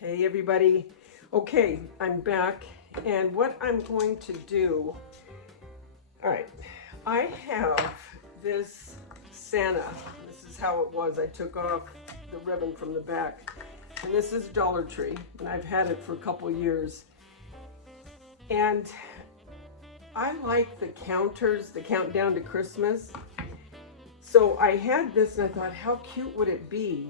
Hey everybody. Okay, I'm back, and what I'm going to do, all right, I have this Santa. This is how it was. I took off the ribbon from the back, and this is Dollar Tree, and I've had it for a couple years. And I like the counters, the countdown to Christmas. So I had this and I thought, how cute would it be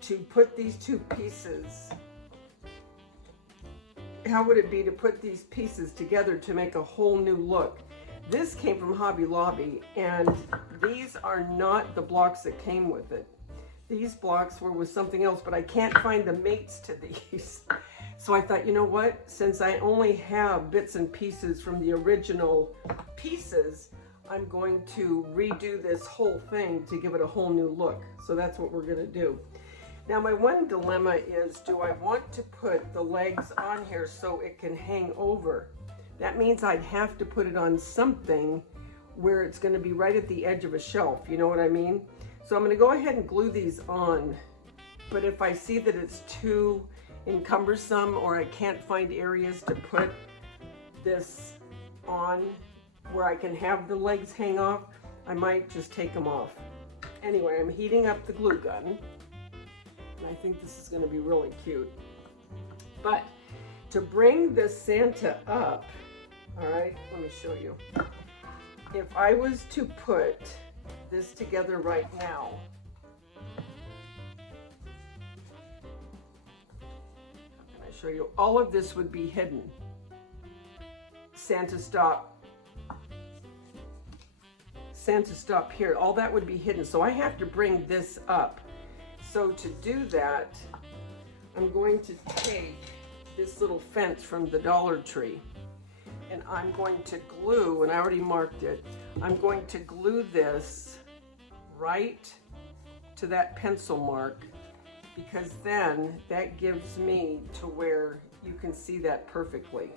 to put these two pieces, how would it be to put these pieces together to make a whole new look? This came from Hobby Lobby, and these are not the blocks that came with it. These blocks were with something else, but I can't find the mates to these. So I thought, you know what? Since I only have bits and pieces from the original pieces, I'm going to redo this whole thing to give it a whole new look. So that's what we're gonna do. Now my one dilemma is, do I want to put the legs on here so it can hang over? That means I'd have to put it on something where it's gonna be right at the edge of a shelf, you know what I mean? So I'm gonna go ahead and glue these on, but if I see that it's too encumbersome or I can't find areas to put this on where I can have the legs hang off, I might just take them off. Anyway, I'm heating up the glue gun. And I think this is going to be really cute. But to bring the Santa up, all right, let me show you. If I was to put this together right now, how can I show you? All of this would be hidden. Santa stop here. All that would be hidden. So I have to bring this up. So to do that, I'm going to take this little fence from the Dollar Tree, and I'm going to glue, and I already marked it, I'm going to glue this right to that pencil mark, because then that gives me to where you can see that perfectly,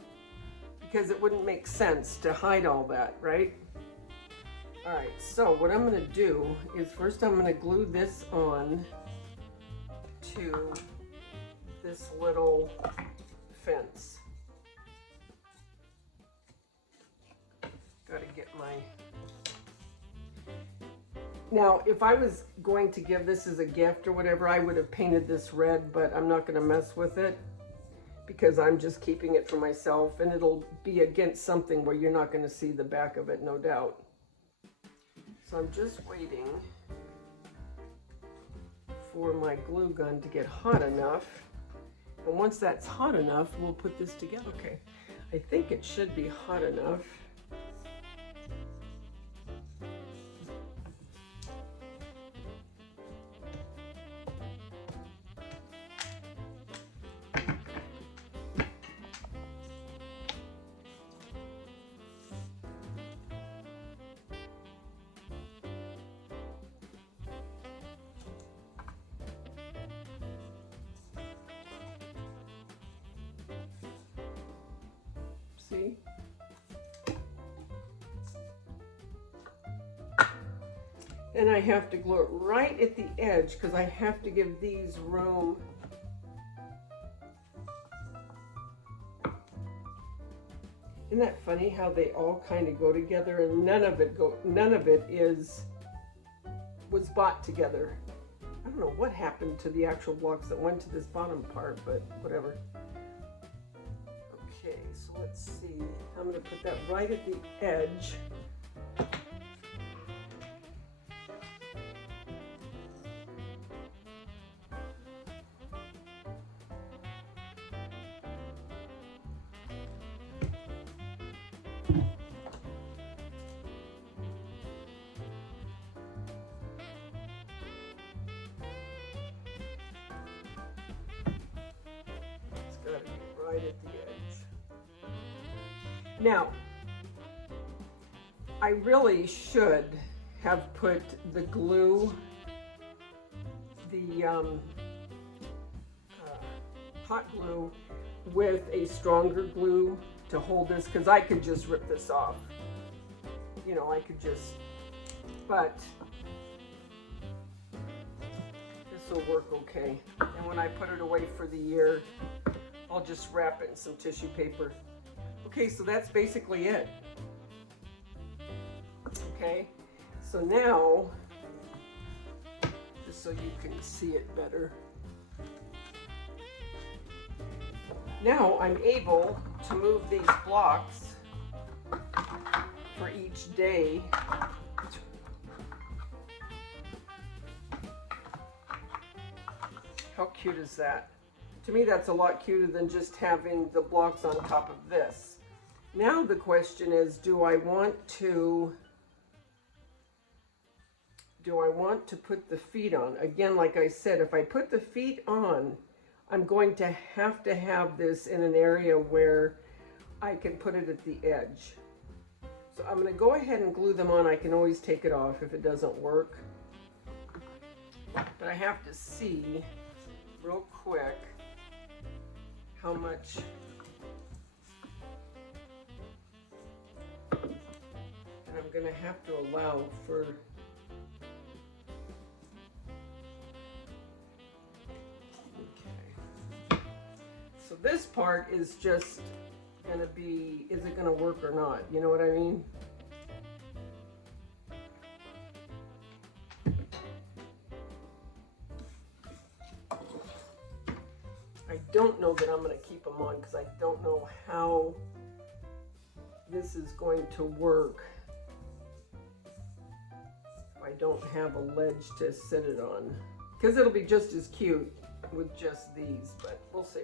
because it wouldn't make sense to hide all that, right? All right, so what I'm going to do is first I'm going to glue this on to this little fence. Got to get my... Now, if I was going to give this as a gift or whatever, I would have painted this red, but I'm not going to mess with it because I'm just keeping it for myself, and it'll be against something where you're not going to see the back of it, no doubt. So I'm just waiting for my glue gun to get hot enough, and once that's hot enough, we'll put this together. Okay, I think it should be hot enough. See? And I have to glue it right at the edge because I have to give these room. Isn't that funny how they all kind of go together, and none of it was bought together. I don't know what happened to the actual blocks that went to this bottom part, but whatever. Okay, so let's see. I'm going to put that right at the edge. It's got to be right at the edge. Now, I really should have put the glue, the hot glue with a stronger glue to hold this, because I could just rip this off. You know, I could just, but this will work okay. And when I put it away for the year, I'll just wrap it in some tissue paper. Okay, so that's basically it. Okay, so now, just so you can see it better, now I'm able to move these blocks for each day. How cute is that? To me, that's a lot cuter than just having the blocks on top of this. Now the question is, do I want to put the feet on? Again, like I said, if I put the feet on, I'm going to have this in an area where I can put it at the edge. So I'm going to go ahead and glue them on. I can always take it off if it doesn't work. But I have to see real quick how much and I'm going to have to allow for so this part is just going to be, is it going to work or not? You know what I mean? I don't know that I'm going to keep them on because I don't know how this is going to work if I don't have a ledge to sit it on. Because it'll be just as cute with just these, but we'll see.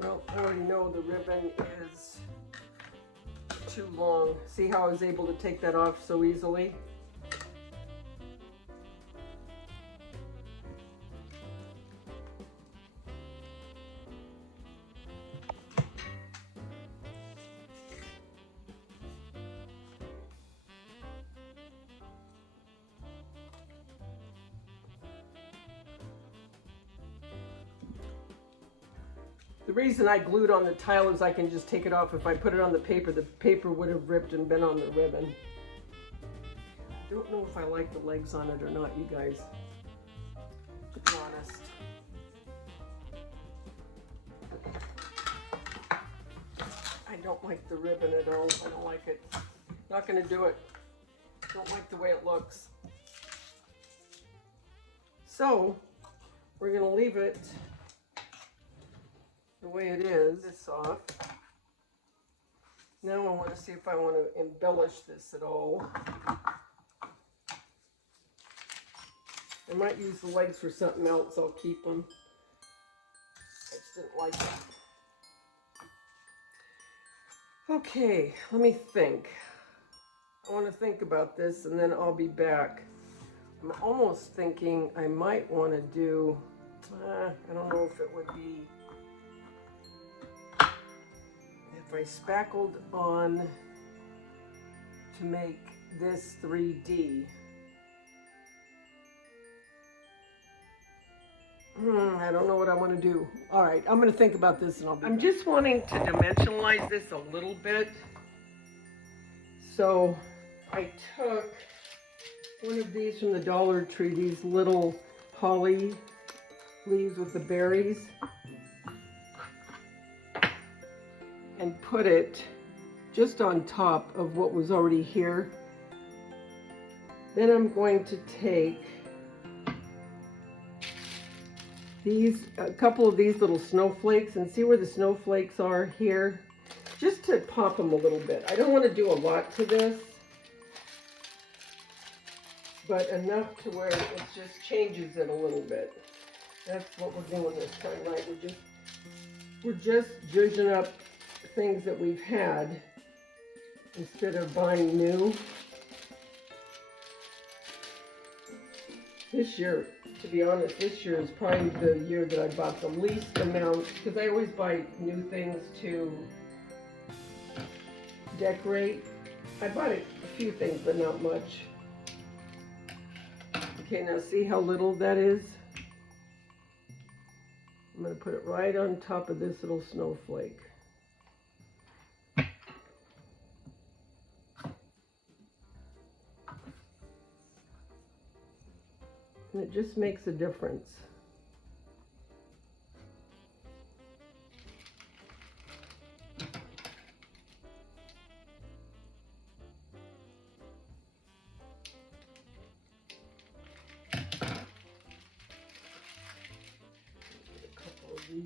Well, I already know the ribbon is too long. See how I was able to take that off so easily? The reason I glued on the tile is I can just take it off. If I put it on the paper would have ripped and been on the ribbon. I don't know if I like the legs on it or not, you guys, to be honest. I don't like the ribbon at all. I don't like it. Not gonna do it. Don't like the way it looks. So, we're gonna leave it the way it is. This off. Now I want to see if I want to embellish this at all. I might use the legs for something else. I'll keep them. I just didn't like it. Okay, let me think. I want to think about this and then I'll be back. I'm almost thinking I might want to do, I don't know if it would be, if I spackled on to make this 3D. I don't know what I want to do. All right, I'm going to think about this and I'm just wanting to dimensionalize this a little bit. So I took one of these from the Dollar Tree, these little holly leaves with the berries, and put it just on top of what was already here. Then I'm going to take these, a couple of these little snowflakes, and see where the snowflakes are here, just to pop them a little bit. I don't want to do a lot to this, but enough to where it just changes it a little bit. That's what we're doing this time, right? We're just zhuzhing up things that we've had instead of buying new. This year, to be honest, this year is probably the year that I bought the least amount, because I always buy new things to decorate. I bought a few things, but not much. Okay, now see how little that is? I'm going to put it right on top of this little snowflake. And it just makes a difference. These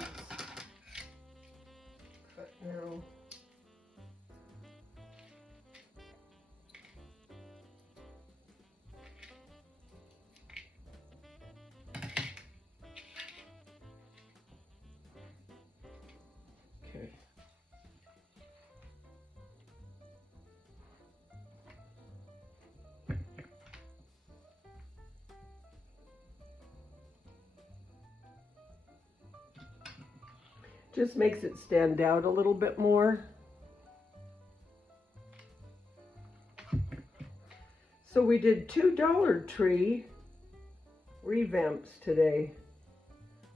cut now. Okay. Just makes it stand out a little bit more. So we did 2 Dollar Tree revamps today.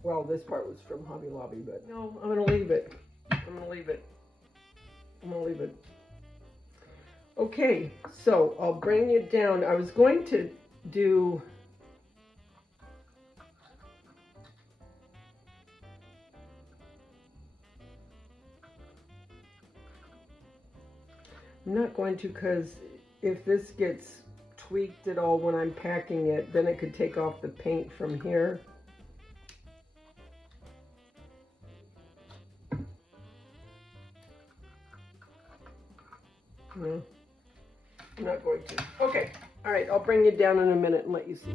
Well, this part was from Hobby Lobby, but no, I'm gonna leave it. I'm gonna leave it. Okay, so I'll bring it down. I was going to do I'm not going to, because if this gets tweaked at all when I'm packing it, then it could take off the paint from here. No, I'm not going to. Okay, all right, I'll bring it down in a minute and let you see.